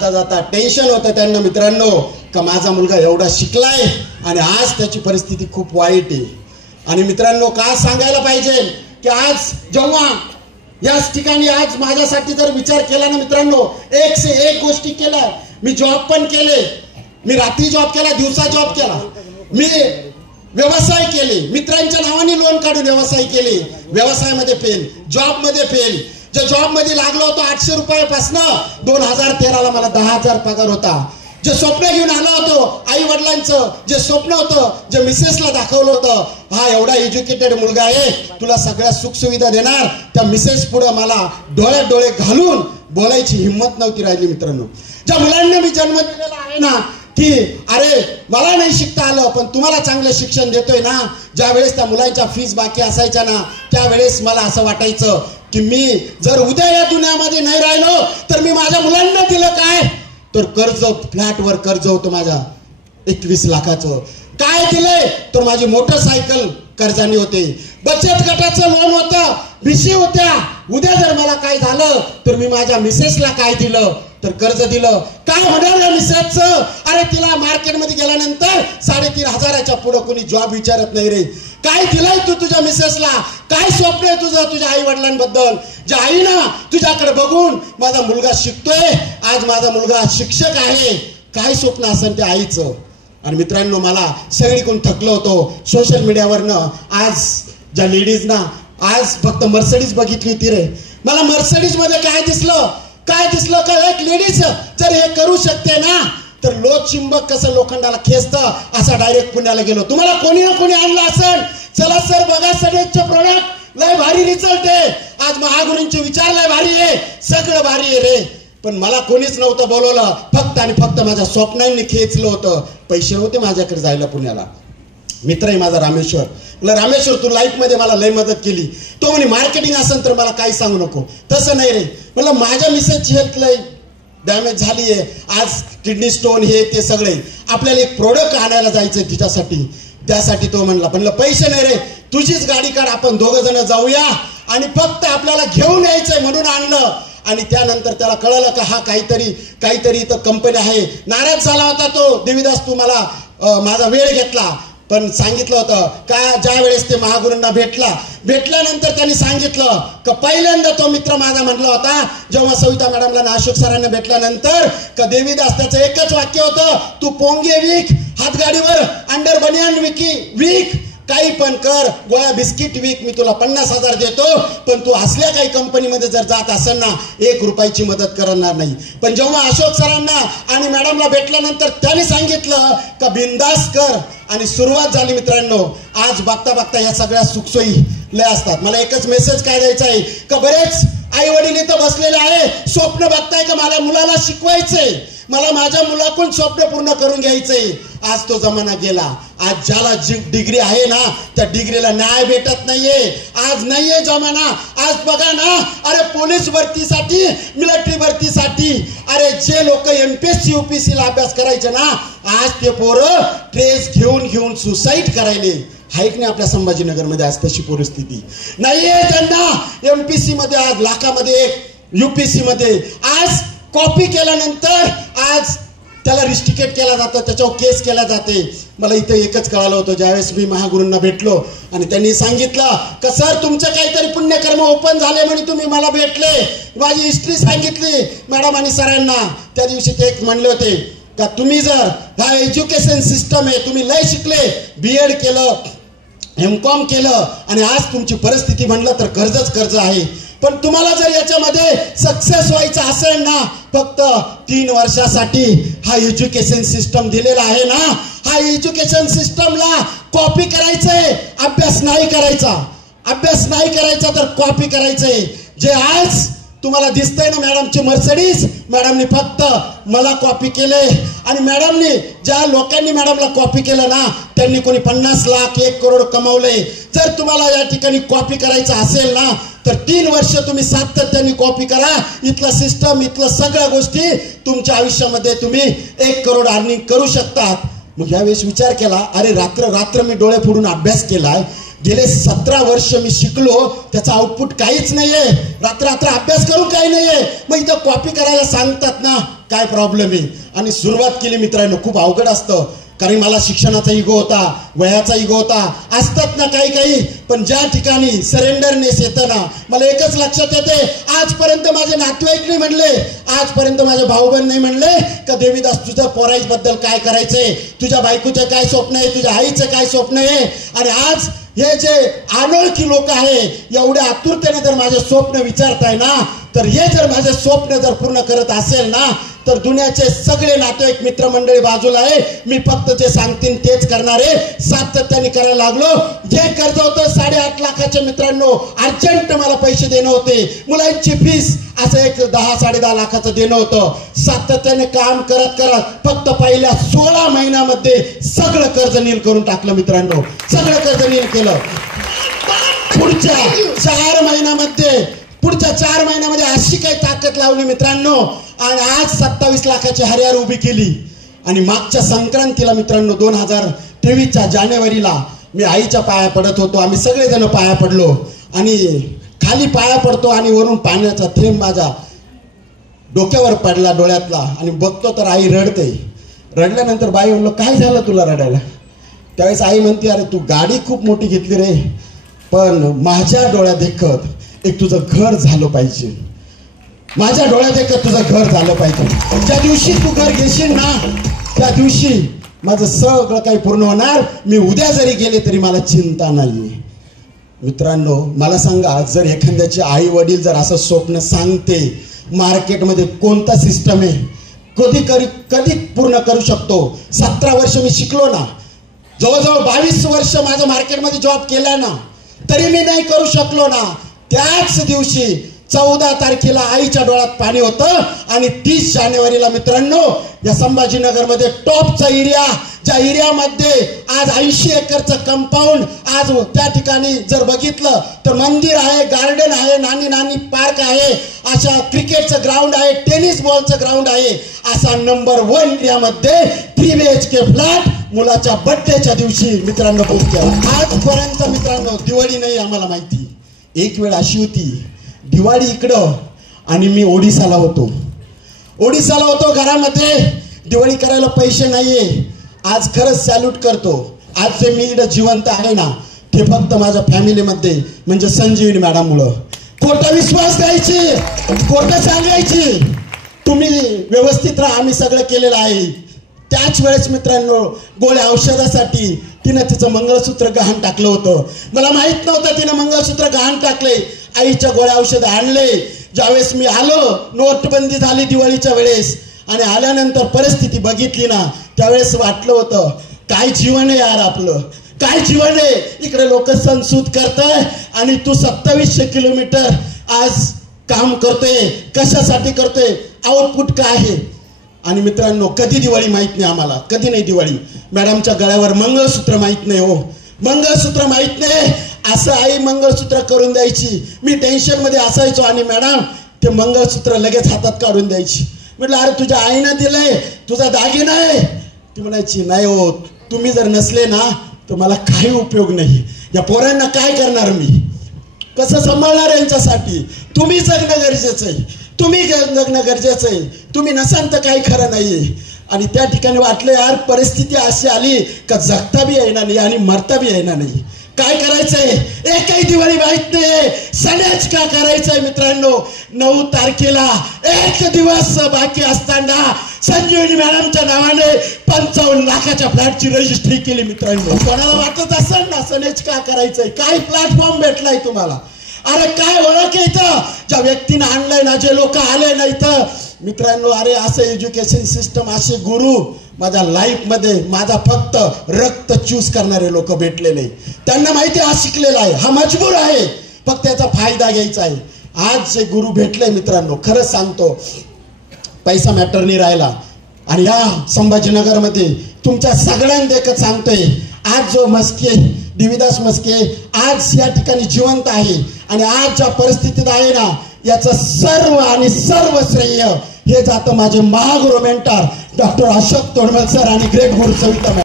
जाता जाता टेन्शन होतं त्यांना मित्रांनो का माझा मुलगा एवढा शिकलाय आणि आज त्याची परिस्थिती खूप वाईट आहे. आणि मित्रांनो का सांगायला पाहिजे की आज जेव्हा याच ठिकाणी आज माझ्यासाठी जर विचार केला ना मित्रांनो, एक से एक गोष्टी केल्या. मी जॉब पण केले, मी रात्री जॉब केला, दिवसा जॉब केला, मी व्यवसाय केले, मित्रांच्या नावाने लोन काढून व्यवसाय केले, व्यवसायामध्ये फेल, जॉब मध्ये फेल. जे जॉब मध्ये लागलो होतो 800 रुपयापासून 2013ला मला 10,000 पगार होता. जे स्वप्न घेऊन आलो होतो आई वडिलांचं, जे स्वप्न होतं, जे मिसेसला दाखवलं होतं, हा एवढा एज्युकेटेड मुलगा आहे, तुला सगळ्या सुखसुविधा देणार, त्या मिसेस पुढे मला डोळ्यात डोळे घालून बोलायची हिंमत नव्हती राहिली. मित्रांनो, ज्या मुलांना मी जन्म दिलेला आहे ना की अरे मला नाही शिकता आलं पण तुम्हाला चांगलं शिक्षण देतोय ना, ज्या वेळेस त्या मुलांच्या फीस बाकी असायच्या ना त्यावेळेस मला असं वाटायचं की मी जर उद्या या दुनियामध्ये नाही राहिलो तर मी माझ्या मुलांना दिलं काय, तर कर्ज, फ्लॅटवर कर्ज होतं माझ्या 21 लाखाचं, काय दिलंय तर माझी मोटरसायकल कर्जाने होते, बचत गटाचं लोन होतं, भिशी होत्या, उद्या जर मला काय झालं तर मी माझ्या मिसेसला काय दिलं तर कर्ज दिलं, काय होणार या मिसेसचं, अरे तिला मार्केटमध्ये गेल्यानंतर 3,500च्या पुढे कोणी जॉब विचारत नाही रे, काय दिलंय तू तुझ्या मिसेसला, काय स्वप्न आहे तुझं तुझ्या आई वडिलांबद्दल, ज्या आईनं तुझ्याकडे बघून माझा मुलगा शिकतोय, आज माझा मुलगा शिक्षक आहे, काय स्वप्न असेल त्या आईचं. आणि मित्रांनो मला सगळीकडून थकलो होतो सोशल मीडियावरनं. आज ज्या लेडीजना आज फक्त मर्सिडीज बघितली होती रे, मला मर्सिडीज मध्ये काय दिसलं का एक लेडीज जर हे करू शकते ना तर लोहचुंबक कसं लोखंडाला खेचतं असा डायरेक्ट पुण्याला गेलो. तुम्हाला कोणी ना कोणी आणलं असेल, चला सर बघा सगळ्यांचे प्रोडक्ट लय भारी रिझल्ट आहे, आज महागुरूंचे विचार लय भारी आहे, सगळं भारी आहे रे, पण मला कोणीच नव्हतं बोलवलं, फक्त आणि फक्त माझ्या स्वप्नांनी खेचलं होतं. पैसे होते माझ्याकडे जायला पुण्याला. मित्र आहे माझा रामेश्वर, मला रामेश्वर तू लाईफ मध्ये मला लय मदत केली, तो म्हणे मार्केटिंग असेल तर मला काही सांगू नको. तसं नाही रे, मला माझ्या मिसेसची हेल्थ लय डॅमेज झाली आहे, आज किडनी स्टोन हे ते सगळे, आपल्याला एक प्रोडक्ट आणायला जायचंय तिच्यासाठी, त्यासाठी तो म्हणला पैसे नाही रे, तुझीच गाडी काढ, आपण 2 जण जाऊया आणि फक्त आपल्याला घेऊन यायचंय म्हणून आणलं. आणि त्यानंतर त्याला कळलं का हा काहीतरी इथं कंपनी आहे. नाराज झाला होता तो, देवीदास तू मला माझा वेळ घेतला, पण सांगितलं होतं का ज्या वेळेस ते महागुरूंना भेटल्यानंतर त्यांनी सांगितलं का पहिल्यांदा तो मित्र माझा म्हटला होता जेव्हा सविता मॅडमला ना अशोक सरांना भेटल्यानंतर का देवीदास त्याचं एकच वाक्य होतं, तू पोंगे विक, हातगाडीवर अंडर बनियान विक, काही पण कर, गोळा बिस्किट विक, मी तुला 50,000 देतो, पण तू असल्या काही कंपनीमध्ये जर जात असेल ना 1 रुपयाची मदत करणार नाही. पण जेव्हा अशोक सरांना आणि मॅडमला भेटल्यानंतर त्यांनी सांगितलं का बिंदास कर आणि सुरुवात झाली. मित्रांनो आज बघता बघता या सगळ्या सुखसोयी लय असतात. मला एकच मेसेज काय द्यायचा आहे का बरेच आई वडील इथं बसलेले आहे, स्वप्न बघताय का मला मुलाला शिकवायचंय, मला माझ्या मुलाकडून स्वप्न पूर्ण करून घ्यायचंय. आज तो जमाना गेला, आज ज्याला डिग्री आहे ना त्या डिग्रीला न्याय भेटत नाहीये, आज नाहीये जमाना. आज बघा ना, अरे पोलीस भरतीसाठी, मिलिटरी भरतीसाठी, अरे जे लोक MPSC UPSC ला अभ्यास करायचे ना आज ते पोरं ट्रेस घेऊन सुसाईड करायले. आहे की नाही आपल्या संभाजीनगरमध्ये आज तशी परिस्थिती नाहीये. त्यांना MPSC मध्ये आज लाखामध्ये, UPSC मध्ये आज कॉपी केल्यानंतर आज त्याला रिस्ट्रिकेट केला जातं, त्याच्यावर केस केला जाते. मला इथे एकच कळालं होतं ज्यावेळेस मी महागुरूंना भेटलो आणि त्यांनी सांगितलं का सर तुमचे काहीतरी पुण्यकर्म ओपन झाले म्हणे, तुम्ही मला भेटले, माझी हिस्ट्री सांगितली मॅडम आणि सरांना. त्या दिवशी ते एक म्हणले होते का तुम्ही जर हा एज्युकेशन सिस्टम आहे, तुम्ही लय शिकले, B.Ed केलं, M.Com केलं आणि आज तुमची परिस्थिती म्हणलं तर कर्ज आहे, पण तुम्हाला जर याच्यामध्ये सक्सेस व्हायचं असेल ना फक्त 3 वर्षासाठी हा एज्युकेशन सिस्टम दिलेला आहे ना, हा एज्युकेशन सिस्टमला कॉपी करायचंय, अभ्यास नाही करायचा तर कॉपी करायचंय. जे आज तुम्हाला दिसतंय ना मॅडमची मर्सिडीज, मॅडमनी फक्त मला कॉपी केले आणि मॅडमनी ज्या लोकांनी मॅडमला कॉपी केलं ना त्यांनी कोणी 50 लाख 1 करोड कमावले. जर तुम्हाला या ठिकाणी कॉपी करायचं असेल ना तर 3 वर्ष तुम्ही सातत्याने कॉपी करा, इथलं सिस्टम, इथलं सगळ्या गोष्टी तुमच्या आयुष्यामध्ये तुम्ही 1 करोड अर्निंग करू शकतात. मग यावेळेस विचार केला, अरे रात्र मी डोळे फोडून अभ्यास केलाय, गेले 17 वर्ष मी शिकलो, त्याचा आउटपुट काहीच नाहीये. रात्र अभ्यास करून काही नाहीये. मग इथं कॉपी करायला सांगतात ना, काय प्रॉब्लेम आहे. आणि सुरुवात केली मित्रांनो. खूप अवघड असतं, कारण मला शिक्षणाचा इगो होता, वयाचा इगो होता, असतात ना काही. पण ज्या ठिकाणी सरेंडरनेस येतं ना, मला एकच लक्षात येते, आजपर्यंत माझे नातेवाईक नाही म्हणले, आजपर्यंत माझे भाऊ बहीण नाही म्हणले का देवीदास तुझं पोराईबद्दल काय करायचंय, तुझ्या बायकोचं काय स्वप्न आहे, तुझ्या आईचं काय स्वप्न आहे. आणि आज हे जे अनोळखी लोक आहे एवढ्या आतुरतेने जर माझे स्वप्न विचारताय ना, तर हे जर माझे स्वप्न जर पूर्ण करत असेल ना, तर दुनियाचे सगळे नातेवाईक मित्रमंडळी बाजूला आहे. मी फक्त जे सांगतील तेच करणार आहे. सातत्याने करायला लागलो. जे कर्ज होतं 8.5 लाखाचे मित्रांनो, अर्जंट मला पैसे देणं होते, मुलांची फीस असं एक 10-10.5 लाखाचं देणं होतं. सातत्याने काम करत फक्त पहिल्या 16 महिन्यामध्ये सगळं कर्ज नील करून टाकलं मित्रांनो, सगळं कर्ज नील केलं. पुढच्या 4 महिन्यामध्ये अशी काही ताकद लावली मित्रांनो, आणि आज 27 लाखाची हरियार उभी केली. आणि मागच्या संक्रांतीला मित्रांनो 2023च्या जानेवारीला मी आईच्या पाया पडत होतो. आम्ही सगळेजण पाया पडलो आणि खाली पाया पडतो आणि वरून पाण्याचा थेंब माझ्या डोक्यावर पडला, डोळ्यातला. आणि बघतो तर आई रडते. रडल्यानंतर बाई म्हणलं काय झालं तुला रडायला. त्यावेळेस आई म्हणते अरे तू गाडी खूप मोठी घेतली रे, पण माझ्या डोळ्यात देखत एक तुझं घर झालं पाहिजे, माझ्या डोळ्यात एक तुझं घर झालं पाहिजे. ज्या दिवशी तू घर घेशील ना, त्या दिवशी माझं सगळं काही पूर्ण होणार. मी उद्या जरी गेले तरी मला चिंता नाही. मित्रांनो मला सांगा, जर एखाद्याचे आई वडील जर असं स्वप्न सांगते, मार्केटमध्ये कोणता सिस्टम आहे, कधी पूर्ण करू शकतो. 17 वर्ष मी शिकलो ना, जवळजवळ 22 वर्ष माझं मार्केटमध्ये जॉब केला ना, तरी मी नाही करू शकलो ना. त्याच दिवशी 14 तारखेला आईच्या डोळ्यात पाणी होतं. आणि 30 जानेवारीला मित्रांनो या संभाजीनगरमध्ये टॉपचा एरिया, ज्या एरियामध्ये आज 80 एकरचं कंपाऊंड, आज त्या ठिकाणी जर बघितलं तर मंदिर आहे, गार्डन आहे, नानी पार्क आहे, अशा क्रिकेटचं ग्राउंड आहे, टेनिस बॉलचं ग्राउंड आहे, असा नंबर 1 एरियामध्ये 3 BHK फ्लॅट मुलाच्या बर्थडेच्या दिवशी मित्रांनो बुक केला. आजपर्यंत मित्रांनो दिवाळी नाही आम्हाला माहिती. एक वेळ अशी होती, दिवाळी इकडं आणि मी ओडिसाला होतो घरामध्ये. दिवाळी करायला पैसे नाहीये. आज खरंच सॅल्यूट करतो. आज जे मी इकडं जिवंत आहे ना, ते फक्त माझ्या फॅमिलीमध्ये म्हणजे संजीवनी मॅडममुळं. खोटा विश्वास द्यायची, खोटं सांगायची, तुम्ही व्यवस्थित राहा, आम्ही सगळं केलेलं आहे. त्याच वेळेस मित्रांनो गोळ्या औषधासाठी तिनं तिचं मंगळसूत्र गहाण टाकलं होतं. मला माहित नव्हतं तिनं मंगळसूत्र गहाण टाकले. आईच्या गोळ्या औषध आणले. ज्यावेळेस मी आलो, नोटबंदी झाली दिवाळीच्या वेळेस, आणि आल्यानंतर परिस्थिती बघितली ना, त्यावेळेस वाटलं होतं काय जीवन आहे यार आपलं, काय जीवन आहे. इकडे लोक संसूत करताय आणि तू 2700 किलोमीटर आज काम करतोय. कशासाठी करतोय, आउटपुट काय आहे. आणि मित्रांनो कधी दिवाळी माहित नाही आम्हाला, कधी नाही दिवाळी. मॅडमच्या गळ्यावर मंगळसूत्र माहित नाही हो, मंगळसूत्र माहित नाही. असं आई मंगळसूत्र करून द्यायची. मी टेन्शन मध्ये असायचो आणि मॅडम ते मंगळसूत्र लगेच हातात काढून द्यायची. म्हटलं अरे तुझ्या आईनं दिलंय, तुझा दागिना आहे. ती म्हणायची नाही हो, तुम्ही जर नसले ना तर मला काही उपयोग नाही. या पोरांना काय करणार मी, कसं सांभाळणार यांच्यासाठी. तुम्ही जगणं गरजेचं आहे, तुम्ही जगणं गरजेचं आहे. तुम्ही नसाल तर काही खरं नाहीये. आणि त्या ठिकाणी वाटलं यार परिस्थिती अशी आली का जगता बी येणार नाही आणि मरता बी येणार नाही. काय करायचंय, एकही दिवाळी माहित नाही. सणच का करायचंय मित्रांनो. 9 तारखेला एक दिवस बाकी असताना संजीवनी मॅडमच्या नावाने 55 लाखाच्या फ्लॅटची रजिस्ट्री केली मित्रांनो. कोणाला वाटत असेल ना सणच का करायचंय, काय प्लॅटफॉर्म भेटलाय तुम्हाला, अरे काय ओळख आहे इथं. ज्या व्यक्तीने आणलंय ना, जे लोक आले ना इथं मित्रांनो, अरे असं एज्युकेशन सिस्टम, असे गुरु माझ्या लाईफ मध्ये माझा फक्त रक्त चूस करणारे लोक भेटलेले. त्यांना माहिती हा शिकलेला आहे, हा मजबूर आहे, फक्त त्याचा फायदा घ्यायचा आहे. आज जे गुरु भेटले मित्रांनो, खरंच सांगतो पैसा मॅटर नाही राहिला. आणि या संभाजीनगरमध्ये तुमच्या सगळ्यांना देखत सांगतोय, आज जो मस्के देवीदास मस्के आज या ठिकाणी जिवंत आहे आणि आज ज्या परिस्थितीत आहे ना, याचं सर्व आणि सर्व श्रेय हे जातं माझे महागुरु mentor doctor Ashok Todmal sir आणि ग्रेट गुरु सविता.